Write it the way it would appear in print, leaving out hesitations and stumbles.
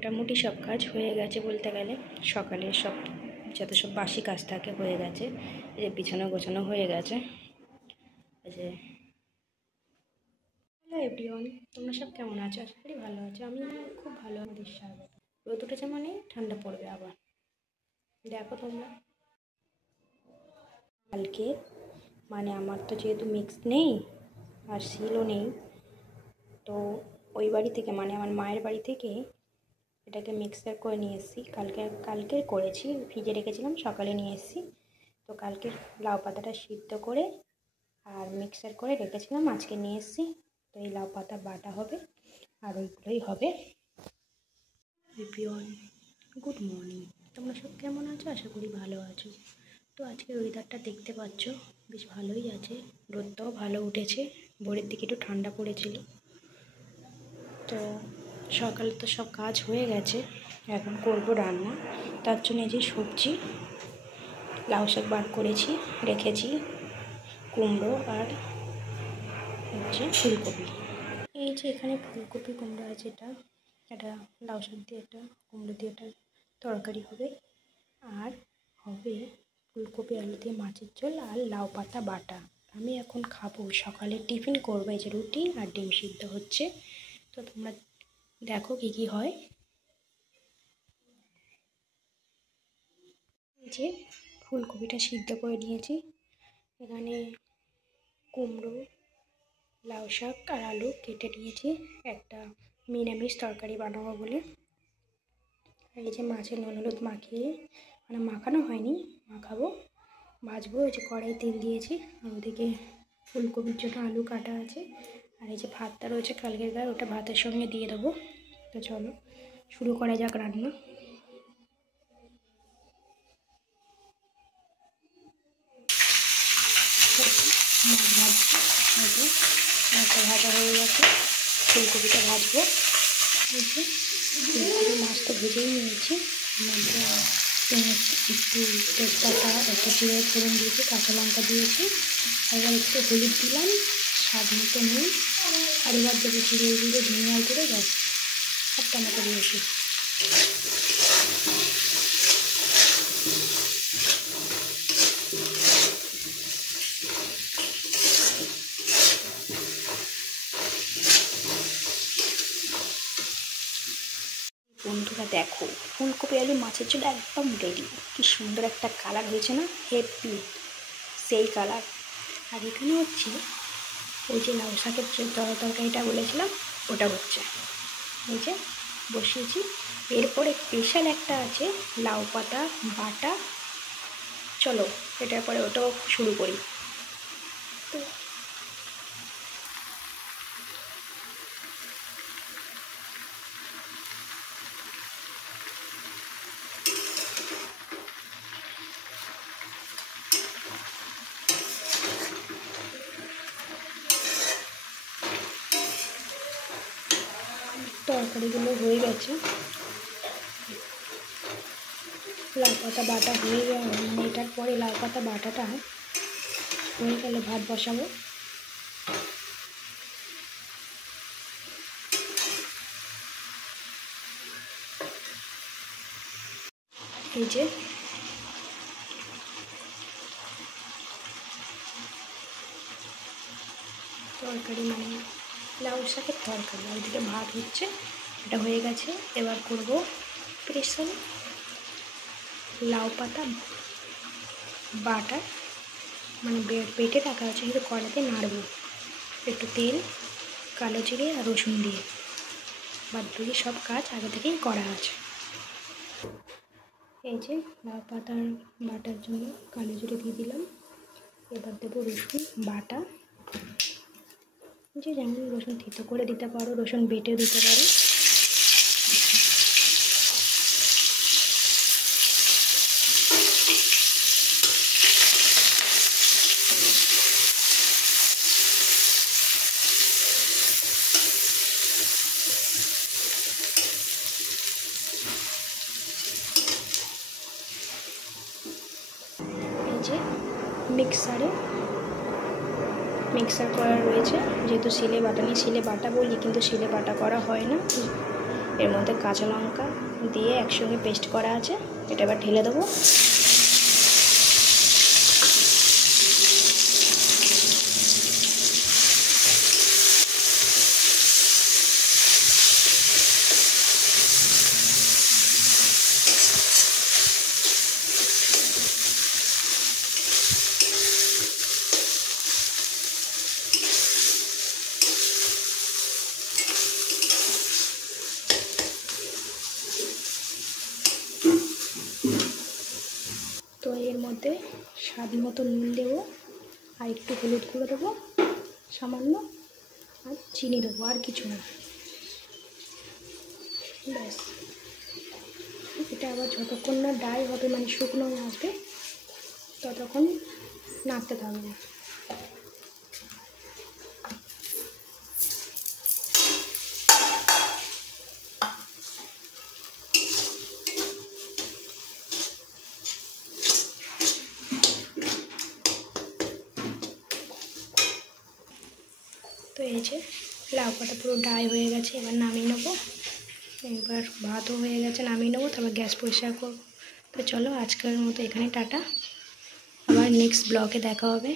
মোটামুটি সব কাজ হয়ে গেছে বলতে গেলে। সকালে সব যত সব বাসি কাজ থাকে হয়ে গেছে। এই যে বিছানা গোছানো হয়ে গেছে। এই যে হ্যালো এভরিওয়ান, তোমরা সব কেমন আছো? আশা করি ভালো আছো। আমি খুব ভালো। আমাদের স্বাগত। রোদ উঠেছে মানে ঠান্ডা পড়বে আবার। দেখো তোমরা, কালকে মানে আমার তো যেহেতু মিক্স নেই আর সিলও নেই, তো ওই বাড়ি থেকে মানে আমার মায়ের বাড়ি থেকে এটাকে মিক্সার করে নিয়ে এসেছি। কালকে করেছি, ফ্রিজে রেখেছিলাম, সকালে নিয়ে এসেছি। তো কালকে লাউ পাতাটা সিদ্ধ করে আর মিক্সার করে রেখেছিলাম, আজকে নিয়ে এসেছি। তো এই লাউ পাতা বাটা হবে আর ওইগুলোই হবে। Everyone, good morning. তোমরা সব কেমন আছো? আশা করি ভালো আছো। তো আজকে ওয়েদারটা দেখতে পাচ্ছ, বেশ ভালোই আছে। রোদটাও ভালো উঠেছে, ভোরের দিকে একটু ঠান্ডা পড়েছিল। তো সকালে তো সব কাজ হয়ে গেছে, এখন করব রান্না। তার জন্য যে সবজি লাউ শাক বার করেছি, রেখেছি, কুমড়ো আর হচ্ছে ফুলকপি। এই যে এখানে ফুলকপি কুমড়ো আছে, এটা লাউ শাক দিয়ে, এটা কুমড়ো দিয়ে একটা তরকারি হবে। আর হবে ফুলকপি আলু দিয়ে মাছের ঝোল আর লাউ পাতা বাটা। আমি এখন খাবো, সকালে টিফিন করবো। এই যে রুটি আর ডিম সিদ্ধ হচ্ছে। তো তোমরা দেখো কী কী হয়। যে ফুলকপিটা সিদ্ধ করে নিয়েছি, এখানে কুমড়ো, লাউ শাক আর আলু কেটে নিয়েছি একটা নিরামিষ তরকারি বানাবো বলে। আর এই যে মাছের নুন হলুদ মাখিয়ে, মানে মাখানো হয়নি, মাখাবো, ভাজবো। এই যে কড়াই তেল দিয়েছি, আর ওদিকে ফুলকপির জন্য আলু কাটা আছে। আর এই যে ভাতটা রয়েছে কালকের গায়ে, ওটা ভাতের সঙ্গে দিয়ে দেবো। তো চলো শুরু করা যাক রান্না। মাছ ভাজবো, মাছটা ভাজা হয়ে গেছে, ফুলকপিটা ভাজবো। ফুলকপি মাছটা ভেজেই নিয়েছি। মধ্যে একটু তেজপাতা, একটু জিরে ফোড়ন দিয়েছি, কাঁচা লঙ্কা দিয়েছি, আর এবার একটু হলুদ দিলাম, স্বাদ মতো নুন, আর এবার দেবো জিরে গুঁড়ো, ধনিয়া গুঁড়ো, ব্যাস, আর টমেটো দিয়েছি। বন্ধুরা দেখো, ফুলকপি আলু মাছের ঝোল একদম রেডি। কি সুন্দর একটা কালার হয়েছে না, হেভি সেই কালার। আর এখানে হচ্ছে ওই যে লাউ শাকের যে তরকারিটা বলেছিলাম, ওটা হচ্ছে, এই যে বসিয়েছি। এরপরে স্পেশাল একটা আছে লাউ পাতা বাটা। চলো এটার পরে ওটাও শুরু করি। তো তরকারিগুলো হয়ে গেছে, লাউ পাতা বাটা হয়ে গেল, মানে এটার পরে লাউ পাতা বাটাটা হয়ে গেলে ভাত বসাবো। এই যে তরকারি, মানে লাউ শাকের তরকারি, আর ওইদিকে ভাত হচ্ছে, এটা হয়ে গেছে। এবার করব স্পেশাল লাউ পাতা বাটা, মানে বেটে রাখা আছে, কিন্তু কড়াতে নাড়বো একটু তেল, কালো জিরে আর রসুন দিয়ে। বাদ বাকি সব কাজ আগে থেকেই করা আছে। এই যে লাউ পাতার বাটার জন্য কালো জিরে দিয়ে দিলাম। এবার দেবো রসুন বাটা, যে যেমন রসুন থেতো করে দিতে পারো, রসুন বেটে দিতে পারো। এই যে মিক্সার করা রয়েছে, যেহেতু শিলে বাটা নেই, শিলে বাটা বলি কিন্তু শিলে বাটা করা হয় না, এর মধ্যে কাঁচা লঙ্কা দিয়ে একসঙ্গে পেস্ট করা আছে, এটা এবার ঢেলে দেবো। তো এর মধ্যে স্বাদ মতো নুন দেবো, আর একটু হলুদ গুঁড়ো দেবো সামান্য, আর চিনি দেবো, আর কিছু না। ব্যাস, এটা আবার যতক্ষণ না ডাই হবে, মানে শুকনো আসবে, ততক্ষণ নাড়তে থাকবে। তো এই যে লাউ পাতা পুরো ড্রাই হয়ে গেছে, এবার নামিয়ে নেবো। এবার ভাতও হয়ে গেছে, নামিয়ে নেবো, তারপর গ্যাস পরিষ্কার করবো। তো চলো আজকের মতো এখানে টাটা, আবার নেক্সট ব্লগে দেখা হবে।